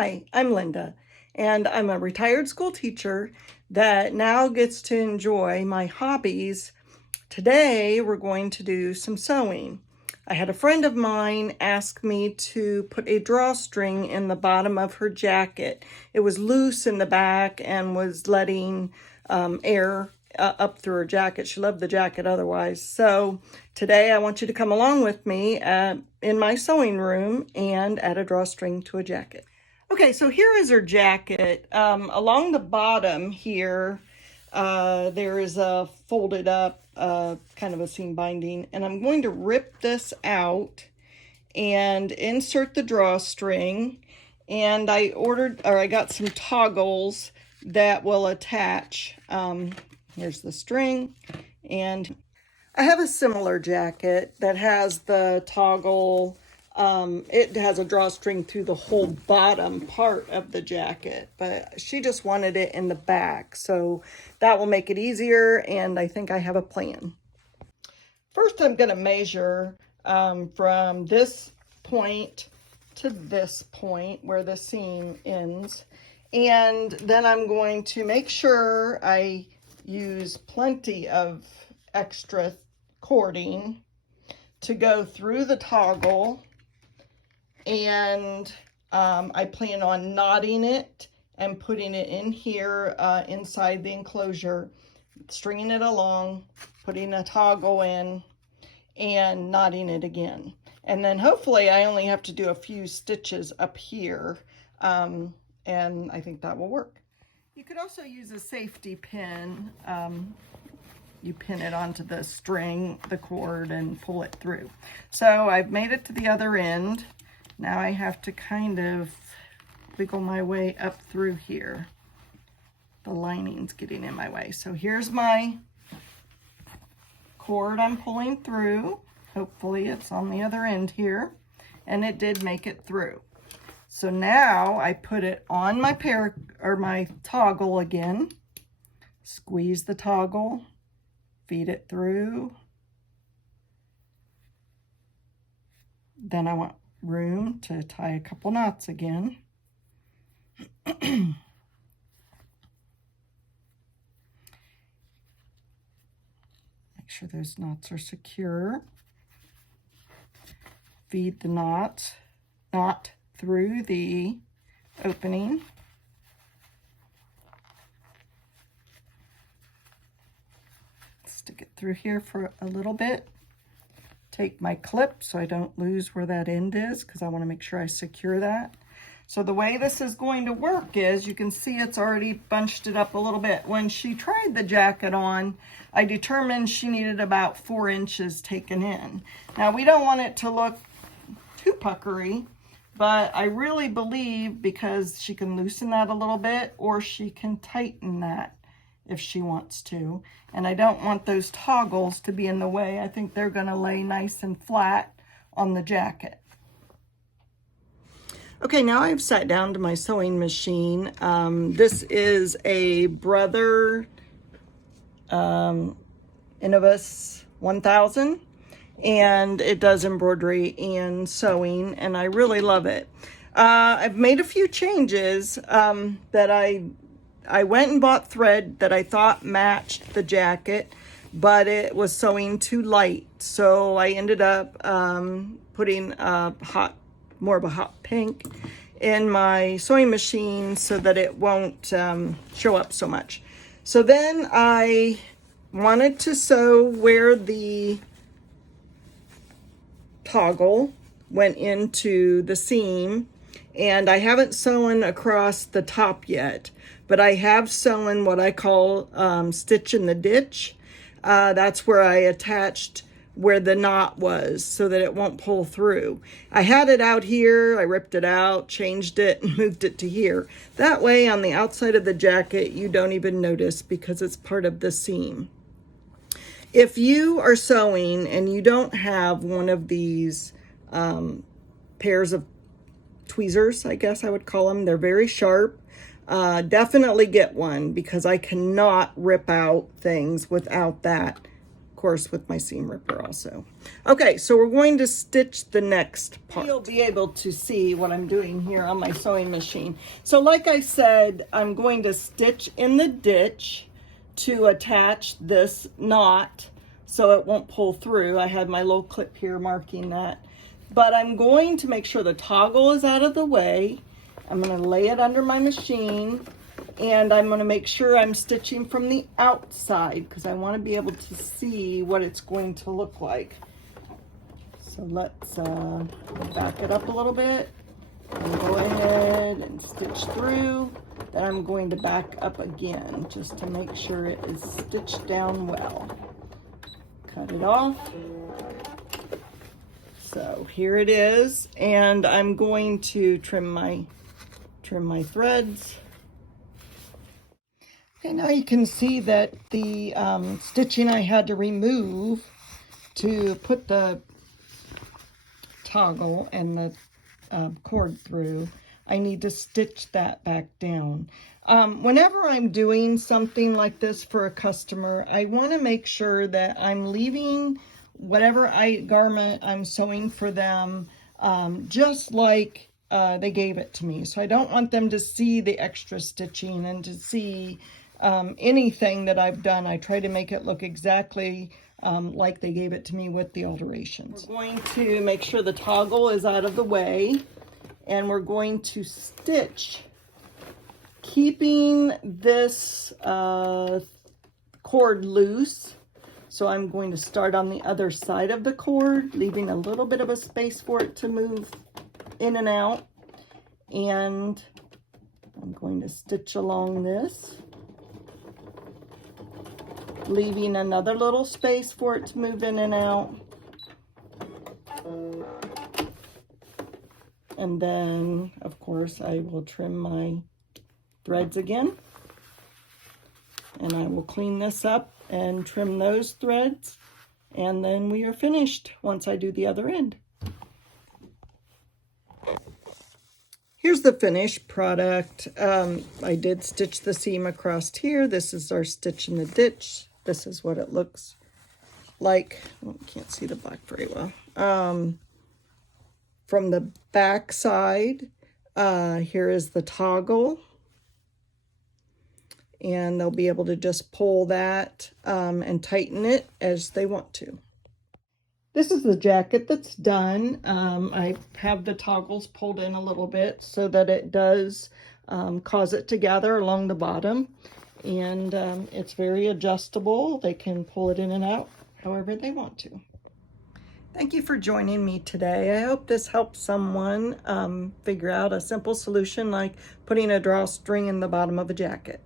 Hi, I'm Linda, and I'm a retired school teacher that now gets to enjoy my hobbies. Today, we're going to do some sewing. I had a friend of mine ask me to put a drawstring in the bottom of her jacket. It was loose in the back and was letting air up through her jacket. She loved the jacket otherwise. So today I want you to come along with me in my sewing room and add a drawstring to a jacket. Okay, so here is her jacket. Along the bottom here, there is a folded up kind of a seam binding, and I'm going to rip this out and insert the drawstring. And I got some toggles that will attach. Here's the string, and I have a similar jacket that has the toggle. It has a drawstring through the whole bottom part of the jacket, but she just wanted it in the back, so that will make it easier, and I think I have a plan. First, I'm going to measure from this point to this point where the seam ends, and then I'm going to make sure I use plenty of extra cording to go through the toggle, and I plan on knotting it and putting it in here inside the enclosure, stringing it along, putting a toggle in, and knotting it again. And then hopefully I only have to do a few stitches up here, and I think that will work. You could also use a safety pin. You pin it onto the string, the cord, and pull it through. So I've made it to the other end. Now I have to kind of wiggle my way up through here. The lining's getting in my way. So here's my cord I'm pulling through. Hopefully it's on the other end here. And it did make it through. So now I put it on my my toggle again. Squeeze the toggle. Feed it through. Then I want room to tie a couple knots again. Make sure those knots are secure. Feed the knot through the opening. Stick it through here for a little bit. Take my clip so I don't lose where that end is, because I want to make sure I secure that. So the way this is going to work is, you can see it's already bunched it up a little bit. When she tried the jacket on, I determined she needed about 4 inches taken in. Now we don't want it to look too puckery, but I really believe, because she can loosen that a little bit, or she can tighten that if she wants to. And I don't want those toggles to be in the way. I think they're gonna lay nice and flat on the jacket. Okay, now I've sat down to my sewing machine. This is a Brother Innovus 1000, and it does embroidery and sewing, and I really love it. I've made a few changes that I went and bought thread that I thought matched the jacket, but it was sewing too light. So I ended up putting more of a hot pink in my sewing machine so that it won't show up so much. So then I wanted to sew where the toggle went into the seam, and I haven't sewn across the top yet, but I have sewn what I call stitch in the ditch. That's where I attached where the knot was so that it won't pull through. I had it out here, I ripped it out, changed it, and moved it to here. That way on the outside of the jacket, you don't even notice because it's part of the seam. If you are sewing and you don't have one of these pairs of tweezers, I guess I would call them, they're very sharp. Definitely get one, because I cannot rip out things without that course, with my seam ripper also. Okay, so we're going to stitch the next part. You'll be able to see what I'm doing here on my sewing machine. So like I said, I'm going to stitch in the ditch to attach this knot so it won't pull through. I had my little clip here marking that. But I'm going to make sure the toggle is out of the way. I'm going to lay it under my machine, and I'm going to make sure I'm stitching from the outside because I want to be able to see what it's going to look like. So let's back it up a little bit and go ahead and stitch through. Then I'm going to back up again just to make sure it is stitched down well. Cut it off. So here it is, and I'm going to trim my threads. Okay, now you can see that the stitching I had to remove to put the toggle and the cord through, I need to stitch that back down. Whenever I'm doing something like this for a customer, I want to make sure that I'm leaving whatever garment I'm sewing for them just like they gave it to me. So I don't want them to see the extra stitching and to see anything that I've done. I try to make it look exactly like they gave it to me with the alterations. We're going to make sure the toggle is out of the way, and we're going to stitch, keeping this cord loose. So I'm going to start on the other side of the cord, leaving a little bit of a space for it to move in and out. And I'm going to stitch along this, leaving another little space for it to move in and out. And then, of course, I will trim my threads again. And I will clean this up and trim those threads, and then we are finished once I do the other end. Here's the finished product. I did stitch the seam across here. This is our stitch in the ditch. This is what it looks like. Oh, can't see the black very well. From the back side, here is the toggle. And they'll be able to just pull that and tighten it as they want to. This is the jacket that's done. I have the toggles pulled in a little bit so that it does cause it to gather along the bottom. And it's very adjustable. They can pull it in and out however they want to. Thank you for joining me today. I hope this helps someone figure out a simple solution like putting a drawstring in the bottom of a jacket.